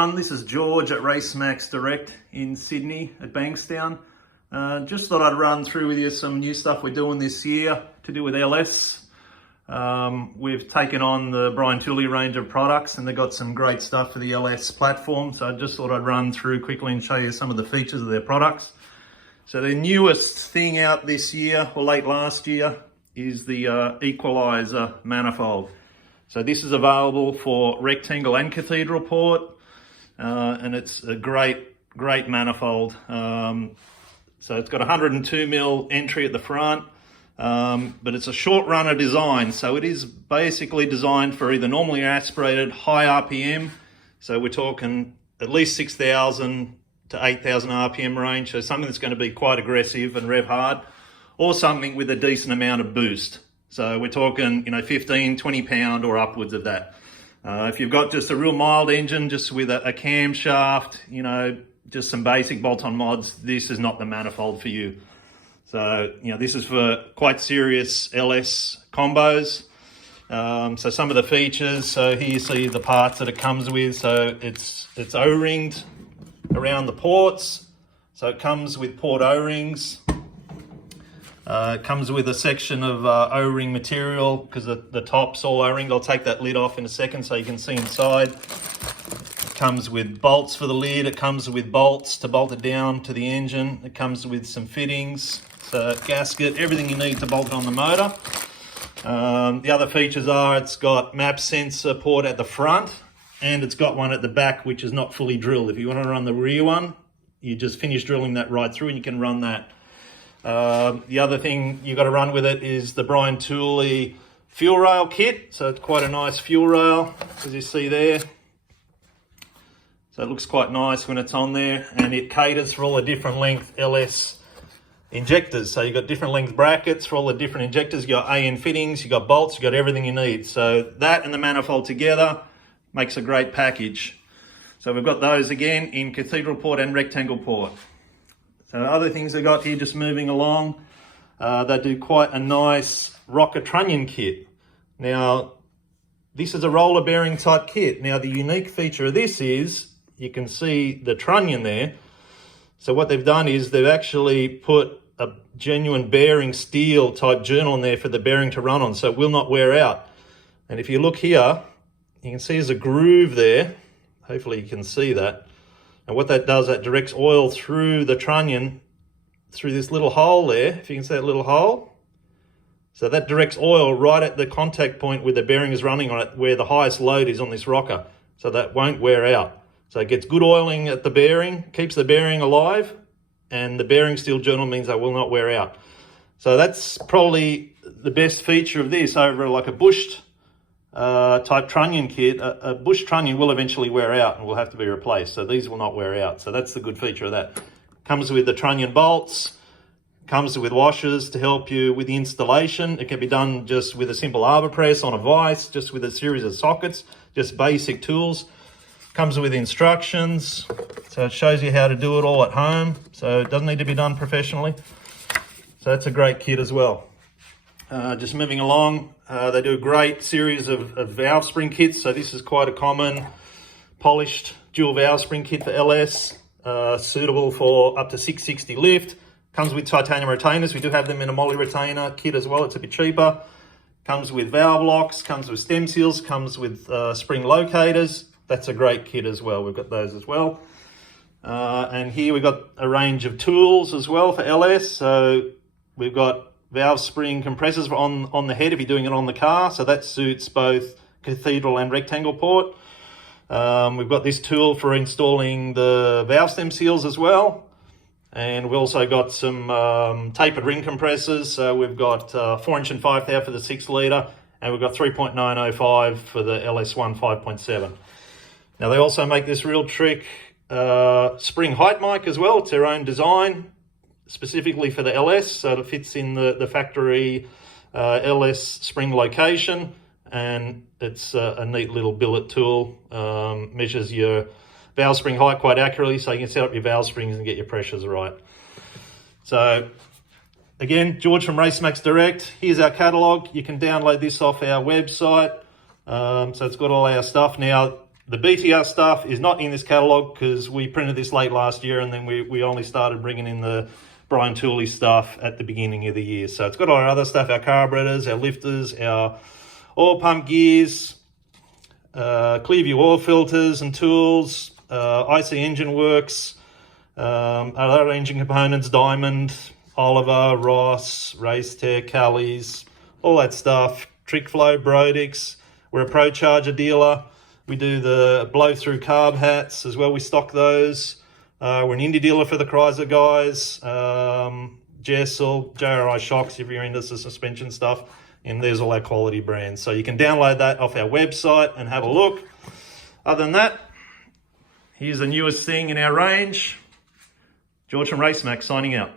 This is George at RaceMAX Direct in Sydney at Bankstown. Just thought I'd run through with you some new stuff we're doing this year to do with LS. We've taken on the Brian Tooley range of products and they've got some great stuff for the LS platform. So I just thought I'd run through quickly and show you some of the features of their products. So the newest thing out this year, or late last year, is the Equalizer Manifold. So this is available for rectangle and cathedral port. And it's a great manifold. So it's got 102mm entry at the front, but it's a short runner design. So it is basically designed for either normally aspirated high RPM. So we're talking at least 6,000 to 8,000 RPM range. So something that's going to be quite aggressive and rev hard, or something with a decent amount of boost. So we're talking, 15, 20 pound or upwards of that. If you've got just a real mild engine, just with a camshaft, just some basic bolt-on mods, this is not the manifold for you. So, this is for quite serious LS combos. So some of the features, so here you see the parts that it comes with. So it's O-ringed around the ports. So it comes with port O-rings. It comes with a section of O-ring material because the top's all O-ringed. I'll take that lid off in a second so you can see inside. It comes with bolts for the lid. It comes with bolts to bolt it down to the engine. It comes with some fittings, so gasket, everything you need to bolt it on the motor. The other features are it's got map sensor port at the front and it's got one at the back which is not fully drilled. If you want to run the rear one, you just finish drilling that right through and you can run that. The other thing you got to run with it is the Brian Tooley fuel rail kit. So it's quite a nice fuel rail, as you see there. So it looks quite nice when it's on there, and it caters for all the different length LS injectors. So you've got different length brackets for all the different injectors. You've got AN fittings, you've got bolts, you've got everything you need. So that and the manifold together makes a great package. So we've got those again in cathedral port and rectangle port. So other things they got here, just moving along, they do quite a nice rocker trunnion kit. Now, this is a roller bearing type kit. Now, the unique feature of this is you can see the trunnion there. So what they've done is they've actually put a genuine bearing steel type journal in there for the bearing to run on, so it will not wear out. And if you look here, you can see there's a groove there. Hopefully you can see that. And what that does, that directs oil through the trunnion, through this little hole there, if you can see that little hole. So that directs oil right at the contact point where the bearing is running on it, where the highest load is on this rocker. So that won't wear out. So it gets good oiling at the bearing, keeps the bearing alive, and the bearing steel journal means they will not wear out. So that's probably the best feature of this over like a bushed type trunnion kit. A bush trunnion will eventually wear out and will have to be replaced, so these will not wear out. So that's the good feature of that. Comes with the trunnion bolts, comes with washers to help you with the installation. It can be done just with a simple arbor press on a vise, just with a series of sockets, just basic tools. Comes with instructions, so it shows you how to do it all at home, so it doesn't need to be done professionally. So that's a great kit as well. Just moving along, they do a great series of valve spring kits. So this is quite a common polished dual valve spring kit for LS, suitable for up to 660 lift. Comes with titanium retainers. We do have them in a moly retainer kit as well. It's a bit cheaper. Comes with valve locks, comes with stem seals, comes with spring locators. That's a great kit as well. We've got those as well. And here we've got a range of tools as well for LS. So we've got valve spring compressors on the head if you're doing it on the car, so that suits both cathedral and rectangle port. We've got this tool for installing the valve stem seals as well, and we've also got some tapered ring compressors. So we've got 4" and 5 thou for the 6 litre, and we've got 3.905 for the LS1 5.7. Now they also make this real trick spring height mic as well. It's their own design, specifically for the LS, so it fits in the factory LS spring location, and it's a neat little billet tool. Measures your valve spring height quite accurately, so you can set up your valve springs and get your pressures right. So again, George from RaceMAX Direct. Here's our catalogue. You can download this off our website. So it's got all our stuff. Now, The BTR stuff is not in this catalogue because we printed this late last year, and then we only started bringing in the Brian Tooley stuff at the beginning of the year. So it's got all our other stuff, our carburetors, our lifters, our oil pump gears, Clearview oil filters and tools, IC engine works, other engine components, Diamond, Oliver, Ross, Race Tech, Callies, all that stuff, Trick Flow, Brodix. We're a Pro Charger dealer. We do the blow-through carb hats as well. We stock those. We're an indie dealer for the Chrysler guys. Jessel, JRI shocks if you're into the suspension stuff. And there's all our quality brands. So you can download that off our website and have a look. Other than that, here's the newest thing in our range. George from RaceMAX signing out.